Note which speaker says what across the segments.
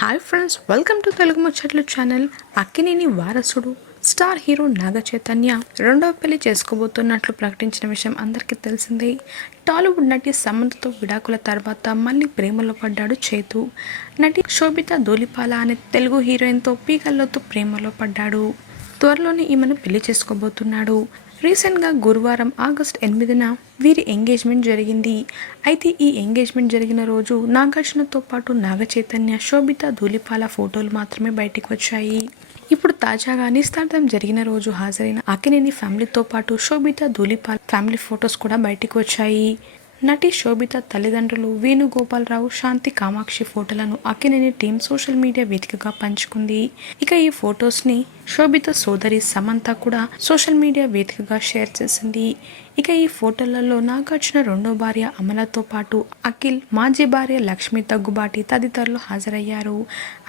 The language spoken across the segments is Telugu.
Speaker 1: Hi friends welcome to Telugu ముచ్చట్లు ఛానల్ అక్కినేని వారసుడు స్టార్ హీరో నాగ చైతన్య రెండవ పెళ్ళి చేసుకోబోతున్నట్లు ప్రకటించిన విషయం అందరికీ తెలిసిందే. టాలీవుడ్ నటి సమంతతో విడాకుల తర్వాత మళ్ళీ ప్రేమలో పడ్డాడు చేతు. నటి శోభిత దూలిపాల అనే తెలుగు హీరోయిన్తో పీకల్లోతో ప్రేమలో పడ్డాడు. త్వరలోనే ఈమెను పెళ్ళి చేసుకోబోతున్నాడు. రీసెంట్గా గురువారం ఆగస్ట్ ఎనిమిదిన వీరి ఎంగేజ్మెంట్ జరిగింది. అయితే ఈ ఎంగేజ్మెంట్ జరిగిన రోజు నాగార్జునతో పాటు నాగచైతన్య శోభిత ధూళిపాల ఫోటోలు మాత్రమే బయటికి వచ్చాయి. ఇప్పుడు తాజాగా నిస్తార్థం జరిగిన రోజు హాజరైన అకినేని ఫ్యామిలీతో పాటు శోభిత ధూళిపాల్ ఫ్యామిలీ ఫొటోస్ కూడా బయటికి వచ్చాయి. నటి శోభిత తల్లిదండ్రులు వేణుగోపాలరావు శాంతి కామాక్షి ఫోటోలను అక్కినేని టీం సోషల్ మీడియా వేదికగా పంచుకుంది. ఇక ఈ ఫొటోస్ని శోభిత సోదరి సమంత కూడా సోషల్ మీడియా వేదికగా షేర్ చేసింది. ఇక ఈ ఫోటోలలో నాగార్జున రెండో భార్య అమలతో పాటు అఖిల్ మాజీ భార్య లక్ష్మి దగ్గుబాటి తదితరులు హాజరయ్యారు.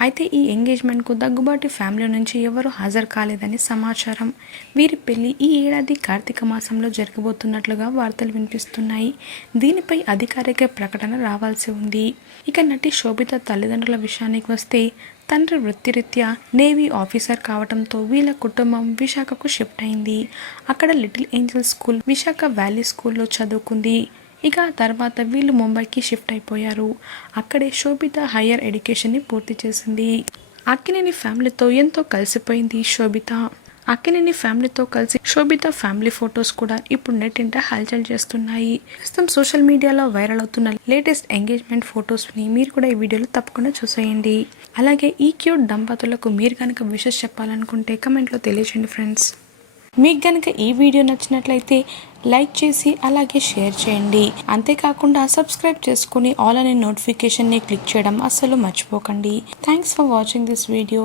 Speaker 1: అయితే ఈ ఎంగేజ్మెంట్కు దగ్గుబాటి ఫ్యామిలీ నుంచి ఎవరు హాజరు కాలేదని సమాచారం. వీరి పెళ్ళి ఈ ఏడాది కార్తీక మాసంలో జరగబోతున్నట్లుగా వార్తలు వినిపిస్తున్నాయి. దీనిపై అధికారిక ప్రకటన రావాల్సి ఉంది. ఇక నటి శోభిత తల్లిదండ్రుల విషయానికి వస్తే తండ్రి వృత్తిరీత్యా నేవీ ఆఫీసర్ కావడంతో వీళ్ళ కుటుంబం విశాఖకు షిఫ్ట్ అయింది. అక్కడ little angel school Visakha valley స్కూల్లో చదువుకుంది. ఇక తర్వాత వీళ్ళు ముంబైకి షిఫ్ట్ అయిపోయారు. అక్కడే శోభిత హయ్యర్ ఎడ్యుకేషన్ని పూర్తి చేసింది. అక్కినేని ఫ్యామిలీతో ఎంతో కలిసిపోయింది శోభిత. అక్కినేని ఫ్యామిలీతో కలిసి శోభిత ఫ్యామిలీ ఫొటోస్ కూడా ఇప్పుడు నెట్ ఇంట హల్చల్ చేస్తున్నాయి. ప్రస్తుతం సోషల్ మీడియాలో వైరల్ అవుతున్న లేటెస్ట్ ఎంగేజ్మెంట్ ఫొటోస్ని మీరు కూడా ఈ వీడియోలో తప్పకుండా చూసేయండి. అలాగే ఈ క్యూట్ దంపతులకు మీరు కనుక విషెస్ చెప్పాలనుకుంటే కమెంట్లో తెలియజేయండి ఫ్రెండ్స్. మీకు కనుక ఈ వీడియో నచ్చినట్లయితే లైక్ చేసి అలాగే షేర్ చేయండి. అంతేకాకుండా సబ్స్క్రైబ్ చేసుకుని ఆల్ అనే నోటిఫికేషన్ని క్లిక్ చేయడం అస్సలు మర్చిపోకండి. Thanks for watching this video.